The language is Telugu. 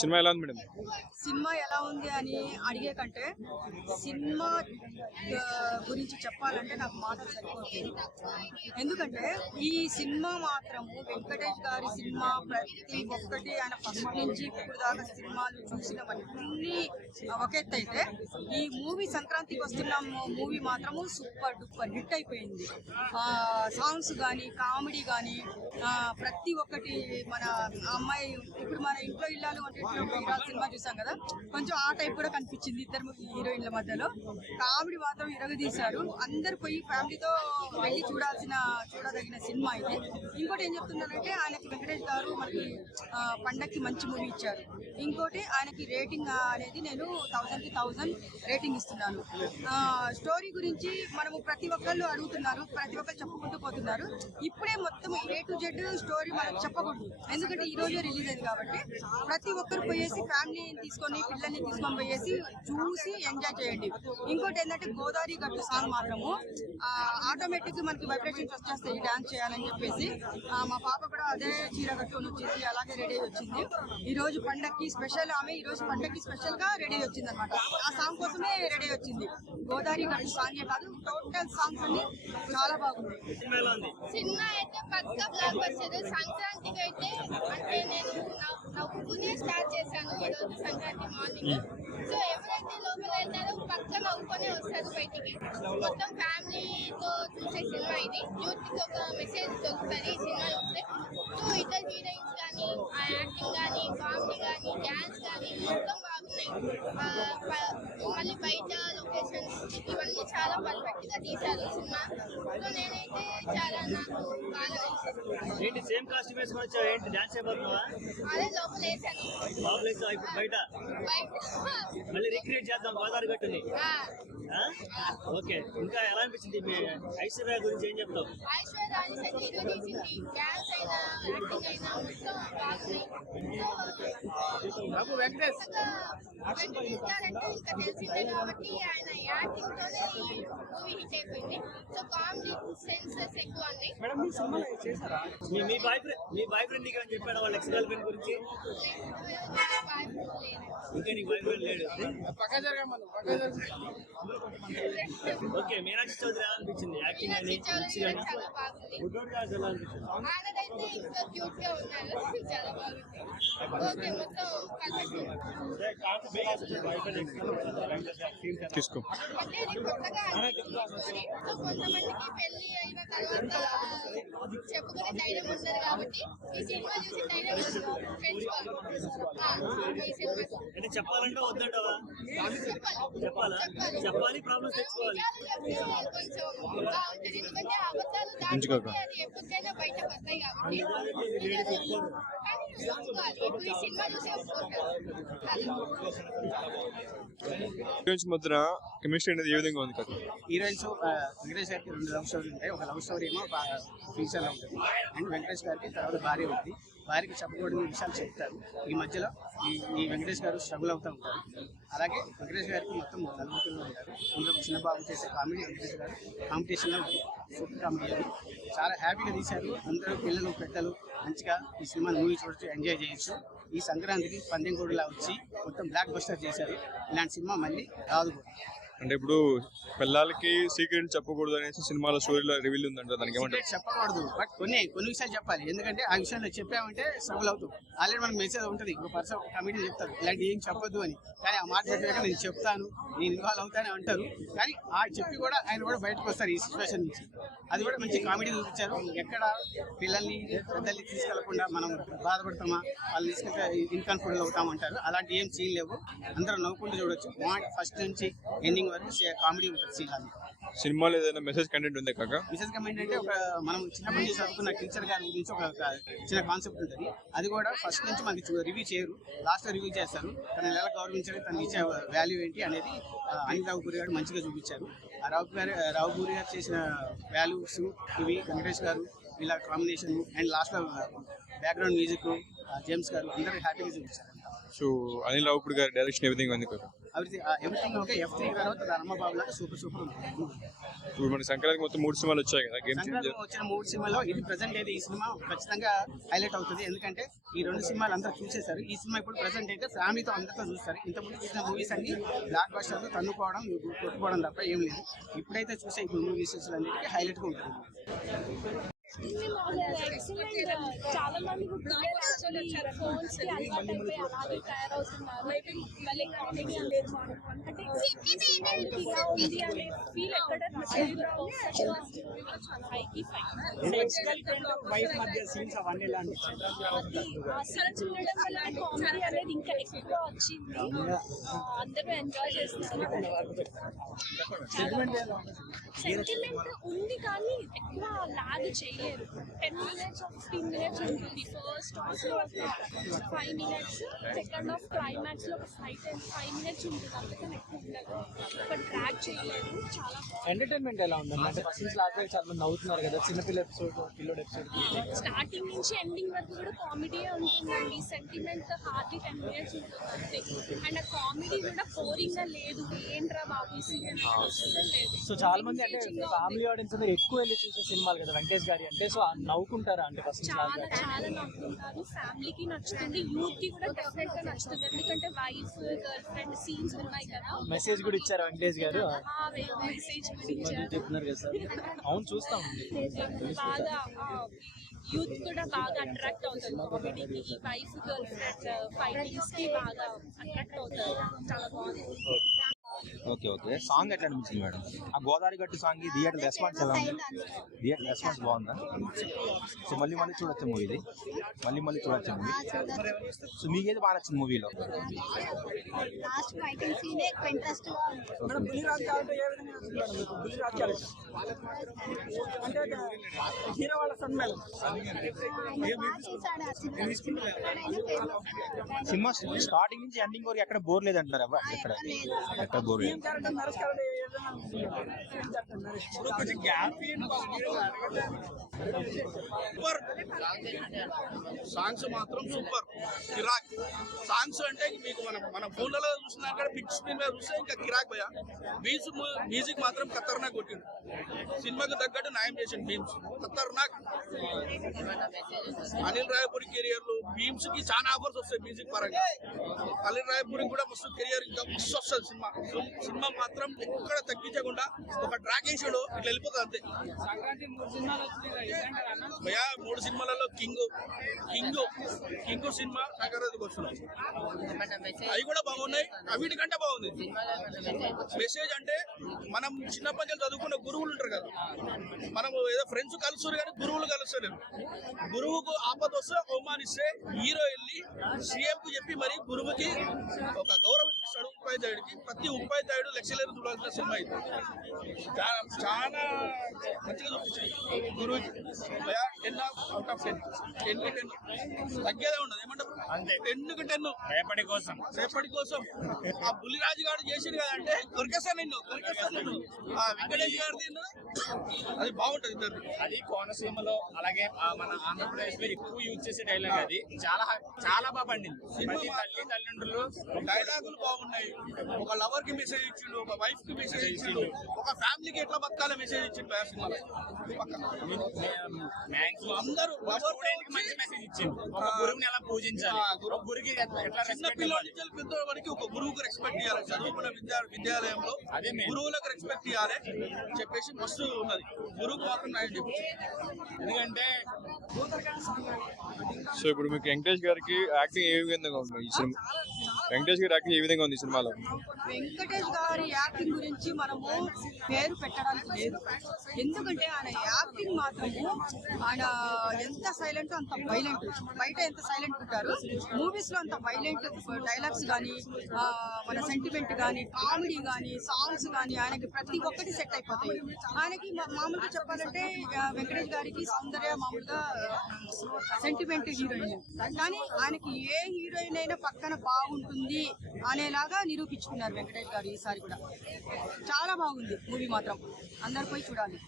సినిమా ఎలా ఉంది మేడం? సినిమా ఎలా ఉంది అని అడిగే కంటే సినిమా గురించి చెప్పాలంటే నాకు మాటలు సరిపోతుంది. ఎందుకంటే ఈ సినిమా మాత్రము వెంకటేష్ గారి సినిమా ప్రతి ఒక్కటి ఆయన ఫస్ట్ నుంచి ఇప్పుడు దాకా సినిమాలు చూసినవన్నీ ఒక ఎత్తు అయితే ఈ మూవీ సంక్రాంతికి వస్తున్న మూవీ మాత్రము సూపర్ డూపర్ హిట్ అయిపోయింది. సాంగ్స్ కానీ కామెడీ కానీ ప్రతి ఒక్కటి మన అమ్మాయి ఇప్పుడు మన ఇంట్లో ఇల్లాలు అంటే సినిమా చూసాం కదా, కొంచెం ఆ టైప్ కూడా కనిపించింది ఇద్దరు హీరోయిన్ల మధ్యలో. కామెడీ మాత్రం ఇరగదీశారు. అందరు పోయి ఫ్యామిలీతో వెళ్ళి చూడదగిన సినిమా ఇది. ఇంకోటి ఏం చెప్తున్నానంటే ఆయనకి వెంకటేష్ గారు మనకి పండక్కి మంచి మూవీ ఇచ్చారు. ఇంకోటి ఆయనకి రేటింగ్ అనేది నేను 1000కి 1000 రేటింగ్ ఇస్తున్నాను. స్టోరీ గురించి మనము ప్రతి ఒక్కళ్ళు అడుగుతున్నారు, ప్రతి ఒక్కరు చెప్పుకుంటూ పోతున్నారు. ఇప్పుడే మొత్తం A to Z స్టోరీ మనం చెప్పకూడదు, ఎందుకంటే ఈ రోజే రిలీజ్ అయింది కాబట్టి. ప్రతి ఒక్కరు పోయేసి ఫ్యామిలీని తీసుకొని పిల్లల్ని తీసుకొని పోయేసి చూసి ఎంజాయ్ చేయండి. ఇంకోటి ఏంటంటే గోదావరి గట్టు సాంగ్ మాత్రము ఆటోమేటిక్ మనకి వైబ్రేషన్స్ వచ్చేస్తాయి డాన్స్ చేయాలని చెప్పేసి. మా పాప కూడా అదే చీర కట్టుకొని వచ్చేసి అలాగే రెడీ అయి వచ్చింది. ఈ రోజు పండక్కి స్పెషల్, ఆమె ఈ రోజు పండక్కి స్పెషల్ గా రెడీ అయి వచ్చింది అనమాట. ఆ సాంగ్ కోసమే రెడీ అయి వచ్చింది. గోదావరి గట్టు సాంగే కాదు, టోటల్ సాంగ్స్ అన్ని చాలా బాగుంది. సినిమా అయితే పక్కా బ్లాక్ బస్టర్. సంక్రాంతికి అయితే అంటే నేను నవ్వుకునే స్టార్ట్ చేశాను ఈ రోజు సంక్రాంతి మార్నింగ్. సో ఎవరైతే లోపల వెళ్తారో పక్క నవ్వుకొని వస్తారు బయటికి. మొత్తం ఫ్యామిలీతో చూసే సినిమా ఇది. యూత్ కి ఒక మెసేజ్ దొరుకుతుంది ఈ సినిమా చూస్తే. సో ఇద్దరు హీరోయిన్స్ కానీ ఆ యాక్టింగ్ కానీ కామెడీ కానీ డ్యాన్స్ కానీ మొత్తం బాగున్నాయి. మళ్ళీ బయట లొకేషన్స్ ఇవన్నీ చాలా పర్ఫెక్ట్ గా తీశారు సినిమా. సో నేనైతే చాలా నాకు బాగా నచ్చింది. ఏంటి సేమ్ కాస్ట్యూమ్ వేసుకొని వచ్చావు? ఏంటి డాన్స్ అయిపోతున్నావా? అదే లోపల వేసాను. లోపల వేసావు, ఇప్పుడు బయట మళ్ళీ రీక్రియేట్ చేద్దాం గోదావరి గట్టుని. ఓకే, ఇంకా ఎలా అనిపించింది? మీ ఐశ్వర్య గురించి ఏం చెప్తావు? ఐశ్వర్య రాజేష్ హీరో తీసింది. డాన్స్ అయినా యాక్టింగ్ అయినా మొత్తం బాగున్నాయి. వెంకటేష్ గారు అంటే ఇంకా తెలిసిందే కాబట్టి ఆయన యాక్టింగ్ తోనే ఈ మూవీ హిట్ అయిపోయింది. సో కామెడీ సెన్సెస్ ఎక్కువ అండి. మీ బాయ్ ఫ్రెండ్ నీకు అని చెప్పాడు వాళ్ళ ఎక్స్ గర్ల్ ఫ్రెండ్ గురించి? ఇంకా నీకు బాయ్ ఫ్రెండ్ లేడు? ఓకే, మీనాక్షి చౌదరి ఎలా అనిపించింది? యాక్టింగ్ అని చాలా బాగుంది. ఆయనదైతే ఇంకా క్యూట్ గా ఉన్నారు, చాలా బాగుంది. ఓకే, మొత్తం తీసుకో. అంటే ఇది కొత్తగా అనిపిస్తుంది. సో కొంతమందికి పెళ్లి అయిన తర్వాత చెప్పుకునే ధైర్యం ఉండదు కాబట్టి ఈ సినిమా చూసి ధైర్యం పెంచుకోవాలి. ఈ సినిమా అంటే చెప్పాలంటే వద్దంటావా? చెప్పాలా? చెప్పాలి, ప్రాబ్లమ్స్ తెచ్చుకోవాలి. కొంచెం బాగుంటుంది, ఎందుకంటే అబద్ధాలు దాటుకుంటే అది ఎప్పటికైనా బయట పడతాయి కాబట్టి. కానీ ఒప్పుకోవాలి, ఇప్పుడు ఈ సినిమా చూసి హీరోయిన్స్ మధ్యన కెమిస్ట్రీ అనేది ఏ విధంగా ఉంది కదా? హీరోయిన్స్ వెంకటేష్ గారికి 2 లవ్ స్టోరీలు ఉంటాయి. ఒక లవ్ స్టోరీ ఏమో ఫ్యూచర్ లో ఉంటుంది, అండ్ వెంకటేష్ గారికి తర్వాత భార్య ఉంటుంది. భార్యకి చెప్పకూడని విషయాలు చెప్తారు. ఈ మధ్యలో ఈ వెంకటేష్ గారు స్ట్రగుల్ అవుతూ ఉంటారు. అలాగే వెంకటేష్ గారికి మొత్తం నలుగురులో ఉంటారు. ఇందులో చిన్న బాబు చేసే కామెడీ వెంకటేష్ గారు కాంపిటీషన్లో ఉంటుంది. సూపర్ కామెడీ అని చాలా హ్యాపీగా తీశారు. అందరూ పిల్లలు పెద్దలు మంచిగా ఈ సినిమాని మూవీ చూడొచ్చు, ఎంజాయ్ చేయొచ్చు. ఈ సంక్రాంతికి పందెం కోడిలా వచ్చి మొత్తం బ్లాక్ బస్టర్ చేశారు. ఇలాంటి సినిమా మళ్ళీ రాదు. అంటే ఇప్పుడు పిల్లలకి సీక్రెట్ చెప్పకూడదు అనేసి సినిమాలో స్టోరీలో రివీల్ ఉందంట, దానికి ఏమంటారు? చెప్పకూడదు, బట్ కొన్ని విషయాలు చెప్పాలి. ఎందుకంటే ఆ విషయంలో చెప్పామంటే స్ట్రగుల్ అవుతాం. ఆల్రెడీ మనకు మెసేజ్ ఉంటుంది, ఒక పర్సన్ కమిటీ చెప్తారు ఇలాంటి ఏం చెప్పొద్దు అని. కానీ ఆ మాట చెప్పాక నేను చెప్తాను, నేను ఇన్వాల్వ్ అవుతానే అంటారు. కానీ ఆ చెప్పి కూడా ఆయన కూడా బయటకు వస్తారు ఈ సిచ్యువేషన్ నుంచి. అది కూడా మంచి కామెడీ చూపించారు. ఎక్కడ పిల్లల్ని పెద్దల్ని తీసుకెళ్లకుండా మనం బాధపడతామా, వాళ్ళు తీసుకెళ్తే ఇన్కాన్ఫిడెంట్ అవుతామంటారు. అలాంటి ఏం సీన్ లేవు. అందరూ నవ్వుకుంటూ చూడొచ్చు. ఫస్ట్ నుంచి ఎండింగ్ వరకు కామెడీ ఉంటుంది సీన్. సినిమాలో ఏదైనా మెసేజ్ కంటెంట్ ఉంది కాక? మెసేజ్ కంటెంట్ అంటే ఒక మనం చిన్నప్పటి నుంచి చదువుకున్న టీచర్ గారి గురించి ఒక చిన్న కాన్సెప్ట్ ఉంటుంది. అది కూడా ఫస్ట్ నుంచి మనకి రివ్యూ చేయరు, లాస్ట్ రివ్యూ చేస్తారు. తను ఎలా గౌరవించాలి, తను ఇచ్చే వాల్యూ ఏంటి అనేది అనిల్ రావుపూరి గారు మంచిగా చూపించారు. ఆ రావుపూరి గారు చేసిన వాల్యూస్ ఇవి, వెంకటేష్ గారు ఇలా కాంబినేషన్, అండ్ లాస్ట్ లో బ్యాక్గ్రౌండ్ మ్యూజిక్ జేమ్స్ గారు అందరూ హ్యాపీగా చూపించారు. సో అనిల్ రావుపూడి గారి డైరెక్షన్ ఎవ్రీథింగ్ ఉంది కదా. Everything okay. F3 తర్వాత ధర్మబాబు లాగా సూపర్ ఉంది. ఇప్పుడు మన సంక్రాంతికి మొత్తం 3 సినిమాలు వచ్చాయి కదా, గేమ్ సంక్రాంతిలో చేంజర్. వచ్చిన 3 సినిమాల్లో ఇది ప్రెసెంట్ అయితే ఈ సినిమా ఖచ్చితంగా హైలైట్ అవుతుంది. ఎందుకంటే ఈ 2 సినిమాలు అందరూ చూసేశారు. ఈ సినిమా ఇప్పుడు ప్రెసెంట్ అయితే ఫ్యామిలీతో అందరితో చూస్తారు. ఇంతకుముందు చూసిన మూవీస్ అన్ని బ్లాక్ బస్టర్తో తన్నుకోవడం కొట్టుకోవడం తప్ప ఏం లేదు. ఇప్పుడైతే చూసే ఇప్పుడు మూవీస్ అన్నిటికీ హైలైట్గా ఉంటుంది. చాలా మంది ఫోన్స్ కి అలవాటు అయిపోయి అలాగే తయారవుతున్నారు. మళ్ళీ అంటే ఇలా ఉంది అనే ఫీల్ ఎక్కడ అసలు చూడడం వల్ల కామెడీ అనేది ఇంకా ఎక్కువ వచ్చింది. అందరూ ఎంజాయ్ చేస్తున్నారు. సెంటిమెంట్ ఉంది కానీ ఎక్కువ లాగ్ చేయలేరు. 10 minutes or 15 minutes ఉంటుంది. ఫస్ట్ హాఫ్ లో 5 minutes, సెకండ్ హాఫ్ క్లైమాక్స్ లో 5 minutes ఉంటుంది. అందుకని ఎక్కువ ఉండదు. ఒక డ్రాగ్ చేయలేదు. చాలా ఎంటర్టైన్మెంట్ ఎలా ఉందండి? అంటే ఫస్ట్ నుంచి లాస్ట్ చాలా మంది నవ్వుతున్నారు కదా, చిన్నపిల్ల ఎపిసోడ్ పిల్లోడ్ ఎపిసోడ్ స్టార్టింగ్ నుంచి ఎండింగ్ వరకు కూడా కామెడీ ఉంటుందండి. సెంటిమెంట్ హార్డ్లీ 10 minutes ఉంటుంది అంతే. అండ్ ఆ కామెడీ కూడా బోరింగ్ గా లేదు. ఏంట్రా బాబు ఈ సీన్ లేదు. సో చాలా మంది అంటే ఫ్యామిలీ ఆడియన్స్ అందరూ ఎక్కువ వెళ్ళి చూసే సినిమాలు కదా వెంకటేష్ గారి అంటే. సో నవ్వుకుంటారా అంటే ఫస్ట్ చాలా చాలా నవ్వుకుంటారు. ఫ్యామిలీకి నచ్చుతుంది, యూత్ కి కూడా డెఫినెట్ గా నచ్చుతుంది. ఎందుకంటే వైఫ్ గర్ల్ ఫ్రెండ్ సీన్స్ ఉన్నాయి కదా. మెసేజ్ కూడా ఇచ్చారు వెంకటేష్ గారు, మెసేజ్ కూడా ఇచ్చారు. చెప్తున్నారు కదా సార్. అవును చూస్తాం. బాగా యూత్ కూడా బాగా అట్రాక్ట్ అవుతారు కామెడీకి. వైఫ్ గర్ల్ ఫ్రెండ్ ఫైటింగ్స్ కి బాగా అట్రాక్ట్ అవుతారు. చాలా బాగుంది. Okay okay. సాంగ్ ఎట్లా అనిపించింది మేడం? ఆ గోదావరి గట్టు సాంగ్ థియేటర్ రెస్పాన్స్ ఎలా ఉంది? థియేటర్ రెస్పాన్స్ బాగుందా? సో మళ్ళీ చూడొచ్చు మూవీ ఇది, మళ్ళీ చూడొచ్చు మూవీ. సో మీకు ఏది బాగా నచ్చింది మూవీలో? లాస్ట్ ఫైటింగ్ సీన్ ఎక్కువ ఇంట్రెస్ట్ గా ఉంది. హీరో వాళ్ళ సన్మానం సినిమా స్టార్టింగ్ నుంచి ఎండింగ్ వరకు ఎక్కడ బోర్ లేదంటారా? ఎక్కడ బోర్ లేదు. సాంగ్స్ మాత్రం సూపర్ కిరాక్. సాంగ్స్ అంటే మీకు మన ఫోన్లలో చూసినా అక్కడ బిగ్ స్క్రీన్ మీద చూస్తే ఇంకా కిరాక్ భయ. మ్యూజిక్ మాత్రం ఖతర్నాక్ కొట్టిండు. సినిమాకి తగ్గట్టు న్యాయం చేసిండు బీమ్స్. ఖతర్నాక్. అనిల్ రాయపూరి కెరియర్ లో బీమ్స్ కి చాలా ఆఫర్స్ వస్తాయి మ్యూజిక్ పరంగా. అనిల్ రాయపూరి కూడా మస్తు కెరియర్ ఇంకా మస్తు వస్తుంది సినిమా మాత్రం ఎక్కడ తగ్గించకుండా ఒక ట్రాక్ వేసాడు ఇట్లా వెళ్ళిపోతుంది అంతే. భయా 3 సినిమాలలో కింగ్ సినిమా సంక్రాంతికి వస్తున్నాం. అవి కూడా బాగున్నాయి, అవిటికంటే బాగుంది. మెసేజ్ అంటే మనం చిన్నప్పటి నుంచి చదువుకున్న గురువులు ఉంటారు కదా, మనం ఏదో ఫ్రెండ్స్ కలుస్తారు కానీ గురువులు కలుస్తారు. గురువుకు ఆపద వస్తే అవమానిస్తే హీరో వెళ్ళి సీఎం కు చెప్పి మరి గురువుకి ఒక గౌరవం ఇస్తాడు. ఉపాధ్యాయుడికి ప్రతి ఉపాధ్యాయుడు లెక్చరర్ చూడాల్సిన సినిమా ఇది. చాలా మంచిగా చూపించాయి గురువుకి. 10 out of 10. 10 కి 10 తగ్గేదే ఉండదు. ఏమంటారు? 10 కి 10 రేపటి కోసం. ఆ బుల్లిరాజు గారు చేసింది కదంటే దొరికేస్తాను నిన్ను. ఆ వెంకటేష్ గారిది అది బాగుంటది ఇద్దరు. అది కోనసీమలో అలాగే మన ఆంధ్రప్రదేశ్ లో ఎక్కువ యూజ్ చేసే డైలాగ్. అది చాలా బాగా పండింది. ప్రతి తల్లిదండ్రులు డైలాగులు బాగున్నాయి. ఒక లవర్ కి మెసేజ్ ఇచ్చిండు, ఒక వైఫ్ కి మెసేజ్ ఇచ్చిండు, ఒక ఫ్యామిలీకి ఎట్లా బతకాల మెసేజ్ ఇచ్చిండు. అందరూ మంచి మెసేజ్ ఇచ్చింది. ఒక గురువుని ఎలా పూజించాలి, గురువుకి చిన్న పిల్లల నుంచి పెద్ద వరకు ఒక గురువుకు రెస్పెక్ట్ ఇవ్వాలి. చదువుకున్న విద్యాలయంలో గురువులకు రెస్పెక్ట్ ఇవ్వాలి చెప్పేసి మస్తు ఉన్నది. గురువుకు మాత్రం న్యాయం చెప్పచ్చు. ఎందుకంటే సో ఇప్పుడు మీకు వెంకటేష్ గారికి యాక్టింగ్ ఏ విధంగా ఉంది ఈ సినిమా? వెంకటేష్ గారి యాక్టింగ్ ఏ విధంగా ఉంది ఈ సినిమాలో? వెంకటేష్ గారి యాక్టింగ్ గురించి మనము పేరు పెట్టడానికి లేదు. ఎందుకంటే ఆయన యాక్టింగ్ మాత్రము ఆయన ఎంత సైలెంట్ అంత వైలెంట్. బయట ఎంత సైలెంట్ ఉంటారు, మూవీస్ లో అంత వైలెంట్. డైలాగ్స్ కానీ మన సెంటిమెంట్ కానీ కామెడీ కానీ సాంగ్స్ కానీ ఆయనకి ప్రతి ఒక్కటి సెట్ అయిపోతాయి. ఆయనకి మామూలుగా చెప్పాలంటే వెంకటేష్ గారికి సౌందర్య మామూలుగా సెంటిమెంట్ హీరోయిన్, కానీ ఆయనకి ఏ హీరోయిన్ అయినా పక్కన బాగుంటుంది అనేలాగా నిరూపించుకున్నారు వెంకటేష్ గారు ఈసారి కూడా. చాలా బాగుంది మూవీ మాత్రం, అందరు పోయి చూడాలి.